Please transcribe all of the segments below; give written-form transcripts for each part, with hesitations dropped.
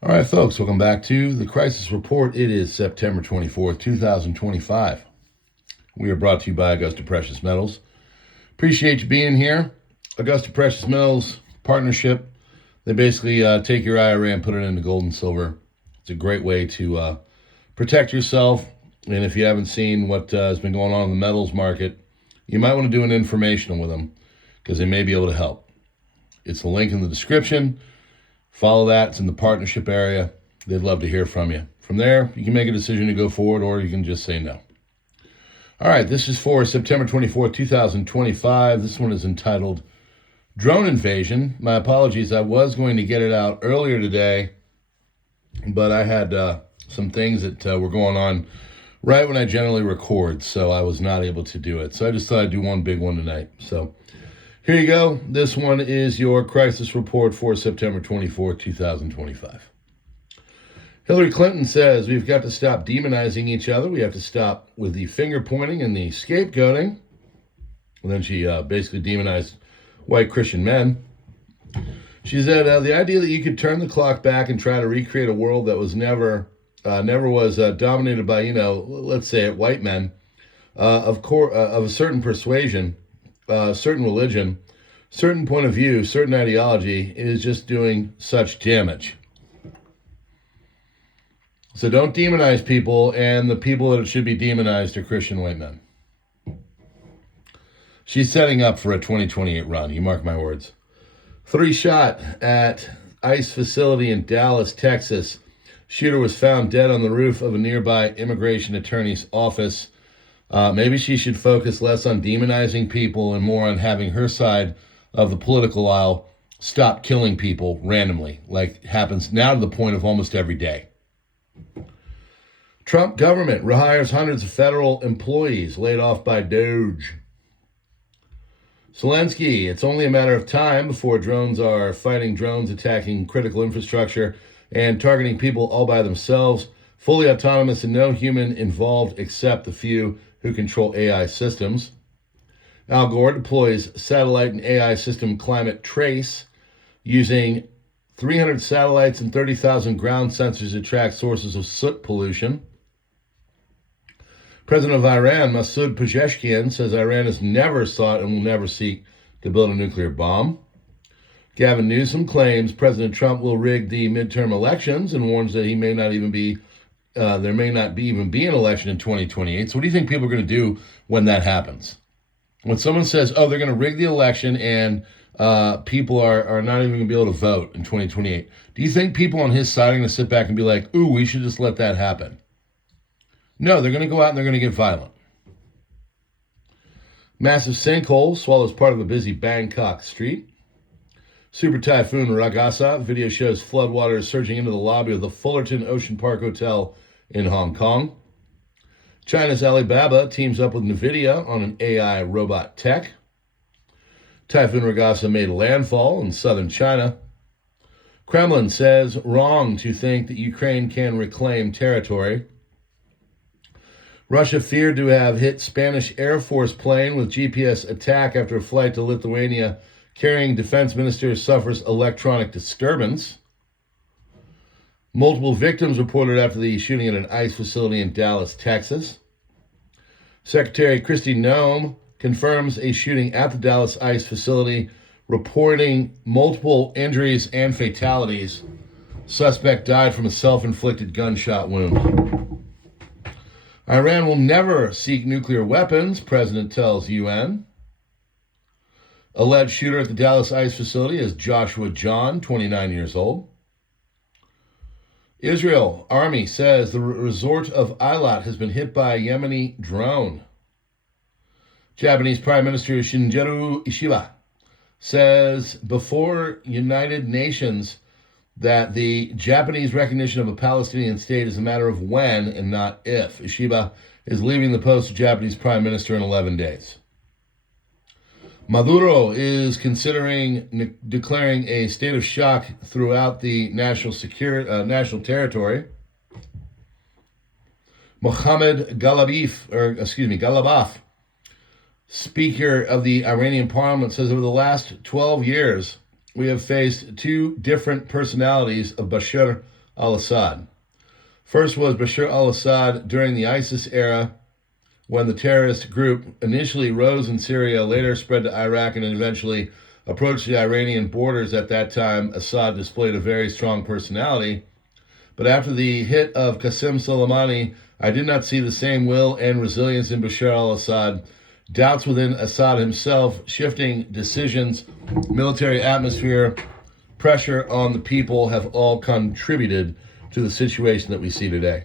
All right, folks, welcome back to the Crisis Report. It is September 24th, 2025. We are brought to you by Augusta Precious Metals. Appreciate you being here. Augusta Precious Metals partnership. They basically take your IRA and put it into gold and silver. It's a great way to protect yourself. And if you haven't seen what has been going on in the metals market, you might want to do an informational with them because they may be able to help. It's the link in the description. Follow that. It's in the partnership area. They'd love to hear from you. From there, you can make a decision to go forward or you can just say no. All right, this is for September 24th, 2025. This one is entitled Drone Invasion. My apologies. I was going to get it out earlier today, but I had some things that were going on right when I generally record, so I was not able to do it. So I just thought I'd do one big one tonight. So here you go. This one is your crisis report for September 24th, 2025. Hillary Clinton says we've got to stop demonizing each other. We have to stop with the finger pointing and the scapegoating. And then she basically demonized white Christian men. She said the idea that you could turn the clock back and try to recreate a world that was never was dominated by, let's say it, white men, of a certain persuasion, certain religion, certain point of view, certain ideology, is just doing such damage. So don't demonize people, and the people that should be demonized are Christian white men. She's setting up for a 2028 run, you mark my words. 3 shot at ICE facility in Dallas, Texas. Shooter was found dead on the roof of a nearby immigration attorney's office. Maybe she should focus less on demonizing people and more on having her side of the political aisle stop killing people randomly, like happens now to the point of almost every day. Trump government rehires hundreds of federal employees laid off by Doge. Zelensky, it's only a matter of time before drones are fighting drones, attacking critical infrastructure, and targeting people all by themselves, fully autonomous and no human involved except the few who control AI systems. Al Gore deploys satellite and AI system climate trace using 300 satellites and 30,000 ground sensors to track sources of soot pollution. President of Iran, Masoud Pezeshkian, says Iran has never sought and will never seek to build a nuclear bomb. Gavin Newsom claims President Trump will rig the midterm elections and warns that he may not even be there may not be even be an election in 2028. So what do you think people are going to do when that happens? When someone says, oh, they're going to rig the election and people are not even going to be able to vote in 2028. Do you think people on his side are going to sit back and be like, ooh, we should just let that happen? No, they're going to go out and they're going to get violent. Massive sinkhole swallows part of a busy Bangkok street. Super Typhoon Ragasa video shows floodwaters surging into the lobby of the Fullerton Ocean Park Hotel in Hong Kong. China's Alibaba teams up with NVIDIA on an AI robot tech. Typhoon Ragasa made landfall in southern China. Kremlin says wrong to think that Ukraine can reclaim territory. Russia feared to have hit Spanish Air Force plane with GPS attack after a flight to Lithuania carrying defense minister suffers electronic disturbance. Multiple victims reported after the shooting at an ICE facility in Dallas, Texas. Secretary Kristi Noem confirms a shooting at the Dallas ICE facility, reporting multiple injuries and fatalities. Suspect died from a self-inflicted gunshot wound. Iran will never seek nuclear weapons, President tells UN. Alleged shooter at the Dallas ICE facility is Joshua John, 29 years old. Israel Army says the resort of Eilat has been hit by a Yemeni drone. Japanese Prime Minister Shinjiro Ishiba says before United Nations that the Japanese recognition of a Palestinian state is a matter of when and not if. Ishiba is leaving the post of Japanese Prime Minister in 11 days. Maduro is considering declaring a state of shock throughout the national territory. Mohammed Galabaf, Speaker of the Iranian parliament, says over the last 12 years, we have faced two different personalities of Bashar al-Assad. First was Bashar al-Assad during the ISIS era, when the terrorist group initially rose in Syria, later spread to Iraq, and eventually approached the Iranian borders. At that time, Assad displayed a very strong personality. But after the hit of Qasem Soleimani, I did not see the same will and resilience in Bashar al-Assad. Doubts within Assad himself, shifting decisions, military atmosphere, pressure on the people have all contributed to the situation that we see today.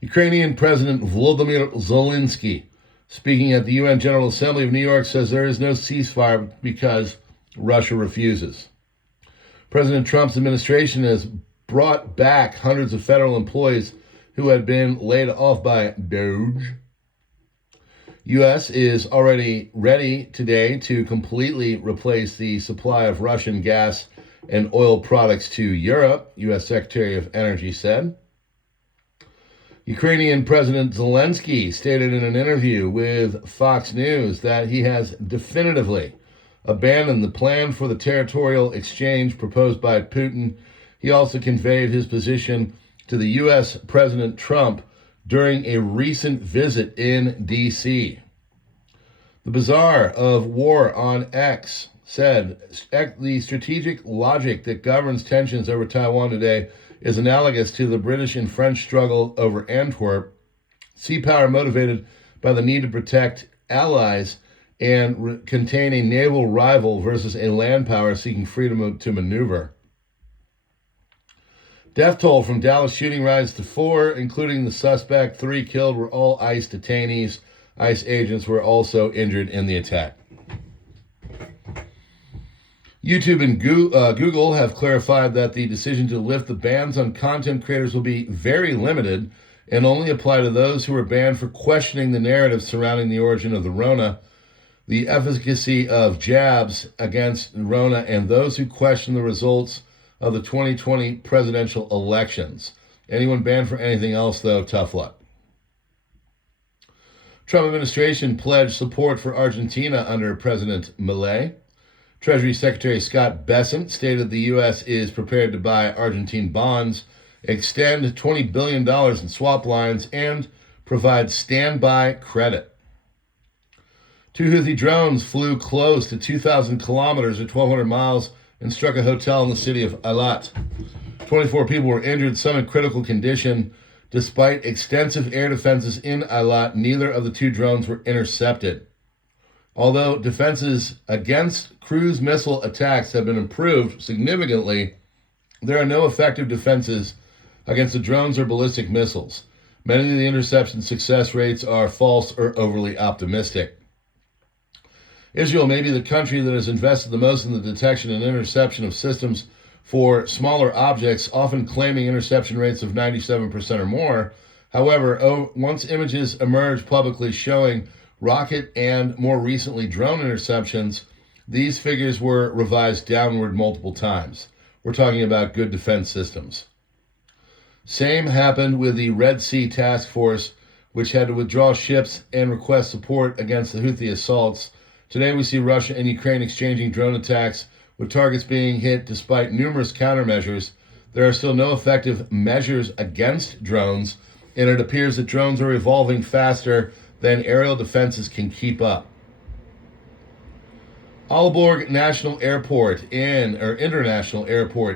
Ukrainian President Volodymyr Zelensky, speaking at the UN General Assembly of New York, says there is no ceasefire because Russia refuses. President Trump's administration has brought back hundreds of federal employees who had been laid off by DOGE. U.S. is already ready today to completely replace the supply of Russian gas and oil products to Europe, U.S. Secretary of Energy said. Ukrainian President Zelensky stated in an interview with Fox News that he has definitively abandoned the plan for the territorial exchange proposed by Putin. He also conveyed his position to the U.S. President Trump during a recent visit in D.C. The Bazaar of War on X said the strategic logic that governs tensions over Taiwan today is analogous to the British and French struggle over Antwerp, sea power motivated by the need to protect allies and contain a naval rival versus a land power seeking freedom to maneuver. Death toll from Dallas shooting rises to 4, including the suspect. 3 killed were all ICE detainees. ICE agents were also injured in the attack. YouTube and Google have clarified that the decision to lift the bans on content creators will be very limited and only apply to those who are banned for questioning the narrative surrounding the origin of the Rona, the efficacy of jabs against Rona, and those who question the results of the 2020 presidential elections. Anyone banned for anything else, though, tough luck. Trump administration pledged support for Argentina under President Milei. Treasury Secretary Scott Bessent stated the U.S. is prepared to buy Argentine bonds, extend $20 billion in swap lines, and provide standby credit. 2 Houthi drones flew close to 2,000 kilometers or 1,200 miles and struck a hotel in the city of Eilat. 24 people were injured, some in critical condition. Despite extensive air defenses in Eilat, neither of the 2 drones were intercepted. Although defenses against cruise missile attacks have been improved significantly, there are no effective defenses against the drones or ballistic missiles. Many of the interception success rates are false or overly optimistic. Israel may be the country that has invested the most in the detection and interception of systems for smaller objects, often claiming interception rates of 97% or more. However, once images emerge publicly showing rocket and more recently drone interceptions, these figures were revised downward multiple times. We're talking about good defense systems. Same happened with the Red Sea Task Force, which had to withdraw ships and request support against the Houthi assaults. Today we see Russia and Ukraine exchanging drone attacks, with targets being hit despite numerous countermeasures. There are still no effective measures against drones, and it appears that drones are evolving faster than aerial defenses can keep up. Aalborg International Airport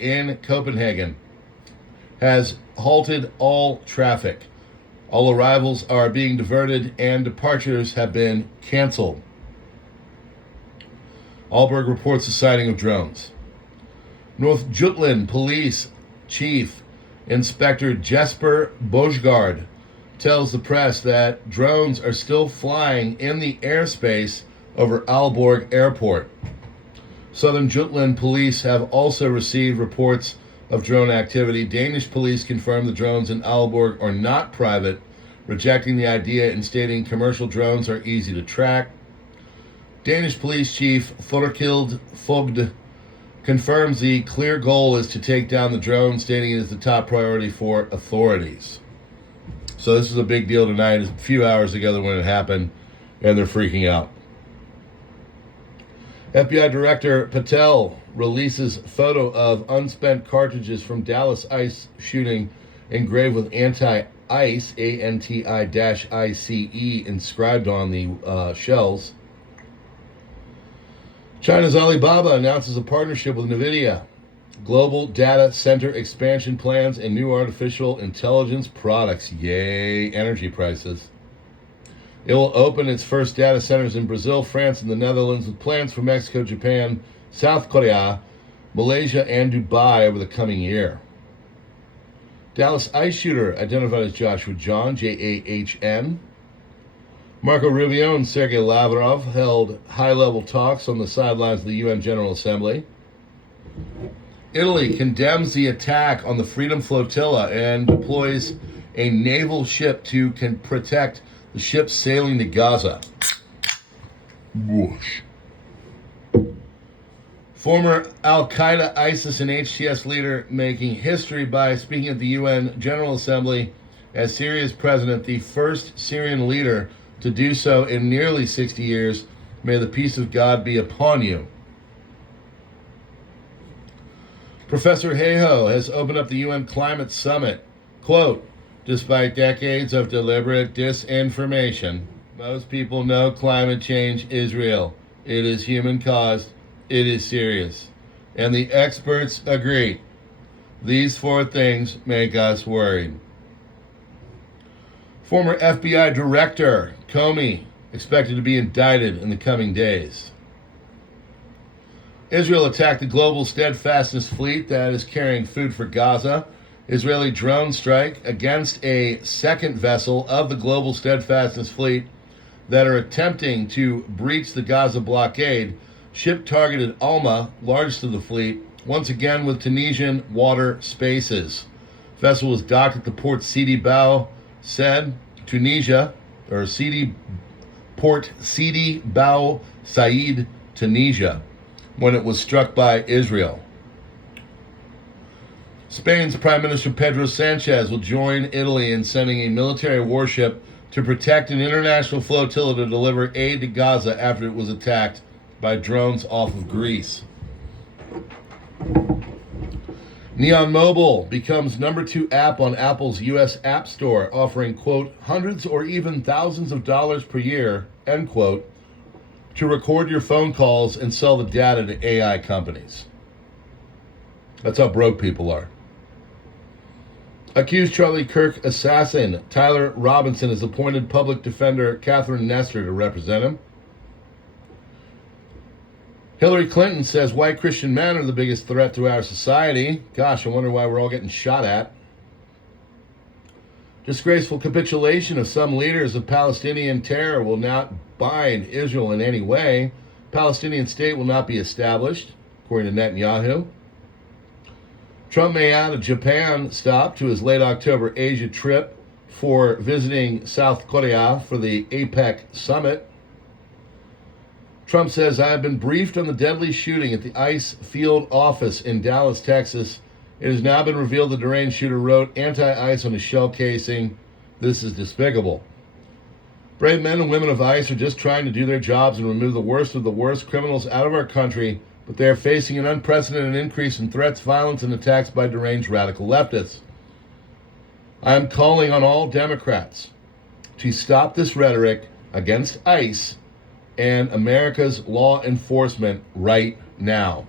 in Copenhagen has halted all traffic. All arrivals are being diverted and departures have been canceled. Aalborg reports the sighting of drones. North Jutland Police Chief Inspector Jesper Bojgaard tells the press that drones are still flying in the airspace over Aalborg Airport. Southern Jutland police have also received reports of drone activity. Danish police confirm the drones in Aalborg are not private, rejecting the idea and stating commercial drones are easy to track. Danish Police Chief Thorkild Fogd confirms the clear goal is to take down the drone, stating it is the top priority for authorities. So this is a big deal tonight. It's a few hours ago when it happened, and they're freaking out. FBI Director Patel releases photo of unspent cartridges from Dallas ICE shooting engraved with anti-ICE, ANTI-ICE, inscribed on the shells. China's Alibaba announces a partnership with NVIDIA. Global data center expansion plans and new artificial intelligence products. Yay, energy prices. It will open its first data centers in Brazil, France, and the Netherlands, with plans for Mexico, Japan, South Korea, Malaysia, and Dubai over the coming year. Dallas ICE shooter identified as Joshua John, Jahn. Marco Rubio and Sergei Lavrov held high-level talks on the sidelines of the UN General Assembly. Italy condemns the attack on the Freedom Flotilla and deploys a naval ship to protect the ships sailing to Gaza. Whoosh. Former Al-Qaeda, ISIS, and HTS leader making history by speaking at the UN General Assembly as Syria's president, the first Syrian leader to do so in nearly 60 years. May the peace of God be upon you. Professor Hayhoe has opened up the UN Climate Summit. Quote, despite decades of deliberate disinformation, most people know climate change is real. It is human-caused. It is serious. And the experts agree. These four things make us worried. Former FBI Director Comey expected to be indicted in the coming days. Israel attacked the Global Steadfastness fleet that is carrying food for Gaza. Israeli drone strike against a second vessel of the Global Steadfastness fleet that are attempting to breach the Gaza blockade. Ship targeted Alma, largest of the fleet, once again with Tunisian water spaces. Vessel was docked at the port Sidi Bou Said, Tunisia, or Port Sidi Bou Said, Tunisia, when it was struck by Israel. Spain's Prime Minister Pedro Sanchez will join Italy in sending a military warship to protect an international flotilla to deliver aid to Gaza after it was attacked by drones off of Greece. Neon Mobile becomes number 2 app on Apple's U.S. App Store, offering, quote, hundreds or even thousands of dollars per year, end quote, to record your phone calls and sell the data to AI companies. That's how broke people are. Accused Charlie Kirk assassin Tyler Robinson has appointed public defender Catherine Nestor to represent him. Hillary Clinton says white Christian men are the biggest threat to our society. Gosh, I wonder why we're all getting shot at. Disgraceful capitulation of some leaders of Palestinian terror will not bind Israel in any way. Palestinian state will not be established, according to Netanyahu. Trump may add a Japan stop to his late October Asia trip for visiting South Korea for the APEC summit. Trump says, I have been briefed on the deadly shooting at the ICE field office in Dallas, Texas. It has now been revealed the deranged shooter wrote anti-ICE on his shell casing. This is despicable. Brave men and women of ICE are just trying to do their jobs and remove the worst of the worst criminals out of our country, but they are facing an unprecedented increase in threats, violence, and attacks by deranged radical leftists. I am calling on all Democrats to stop this rhetoric against ICE and America's law enforcement right now.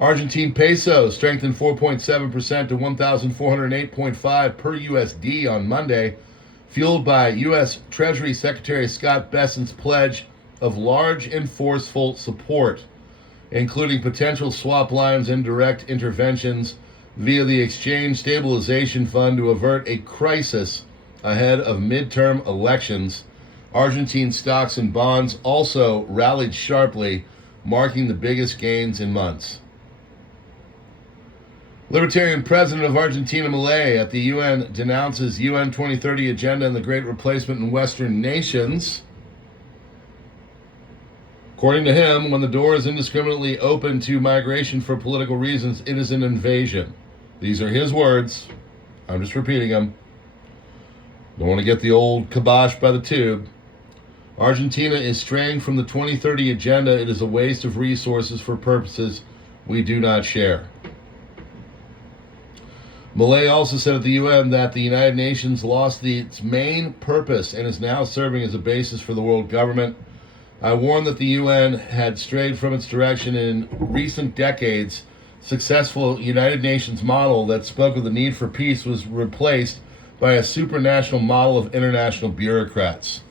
Argentine peso strengthened 4.7% to 1,408.5 per USD on Monday, fueled by U.S. Treasury Secretary Scott Bessent's pledge of large and forceful support, including potential swap lines and direct interventions via the Exchange Stabilization Fund to avert a crisis ahead of midterm elections. Argentine stocks and bonds also rallied sharply, marking the biggest gains in months. Libertarian president of Argentina, Milei, at the UN denounces UN 2030 agenda and the Great Replacement in Western nations. According to him, when the door is indiscriminately open to migration for political reasons, it is an invasion. These are his words. I'm just repeating them. Don't want to get the old kibosh by the tube. Argentina is straying from the 2030 agenda. It is a waste of resources for purposes we do not share. Milei also said at the UN that the United Nations lost its main purpose and is now serving as a basis for the world government. I warned that the UN had strayed from its direction in recent decades. Successful United Nations model that spoke of the need for peace was replaced by a supranational model of international bureaucrats,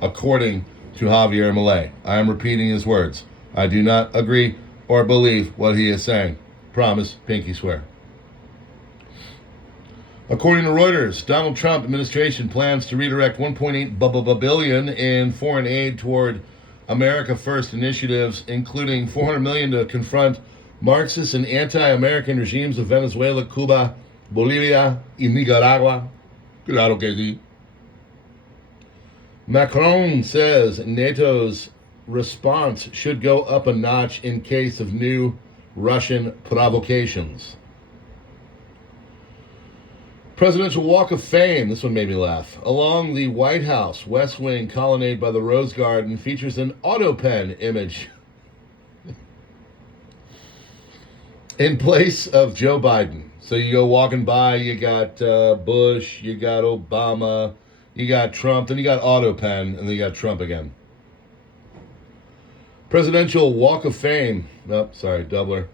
according to Javier Milei. I am repeating his words. I do not agree or believe what he is saying. Promise, pinky swear. According to Reuters, Donald Trump administration plans to redirect $1.8 billion in foreign aid toward America First initiatives, including $400 million to confront Marxist and anti-American regimes of Venezuela, Cuba, Bolivia, and Nicaragua. Claro que sí. Macron says NATO's response should go up a notch in case of new Russian provocations. Presidential Walk of Fame, this one made me laugh, along the White House West Wing colonnade by the Rose Garden features an auto pen image in place of Joe Biden. So you go walking by, you got Bush, you got Obama, you got Trump, then you got auto pen, and then you got Trump again. Presidential Walk of Fame, doubler.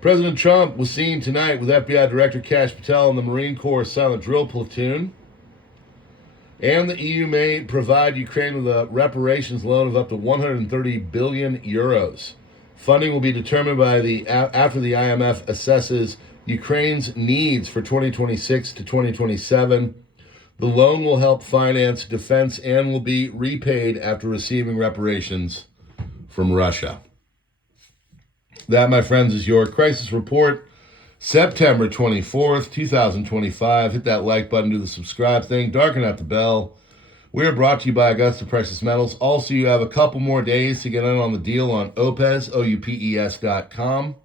President Trump was seen tonight with FBI Director Kash Patel and the Marine Corps Silent Drill Platoon. And the EU may provide Ukraine with a reparations loan of up to 130 billion euros. Funding will be determined by after the IMF assesses Ukraine's needs for 2026 to 2027. The loan will help finance defense and will be repaid after receiving reparations from Russia. That, my friends, is your crisis report, September 24th, 2025. Hit that like button, do the subscribe thing, darken out the bell. We are brought to you by Augusta Precious Metals. Also, you have a couple more days to get in on the deal on OUPES, OUPES.com.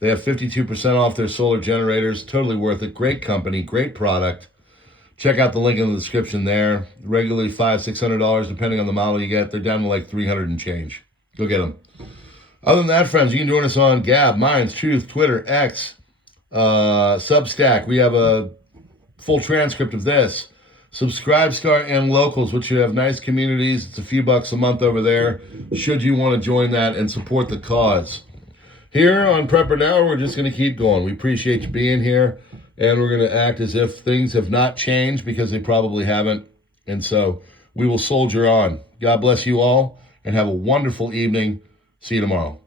They have 52% off their solar generators. Totally worth it. Great company, great product. Check out the link in the description there. Regularly $500-$600, depending on the model you get. They're down to like 300 and change. Go get them. Other than that, friends, you can join us on Gab, Minds, Truth, Twitter, X, Substack. We have a full transcript of this. Subscribestar and Locals, which you have nice communities. It's a few bucks a month over there, should you want to join that and support the cause. Here on PrepperNow, we're just going to keep going. We appreciate you being here, and we're going to act as if things have not changed, because they probably haven't. And so we will soldier on. God bless you all, and have a wonderful evening. See you tomorrow.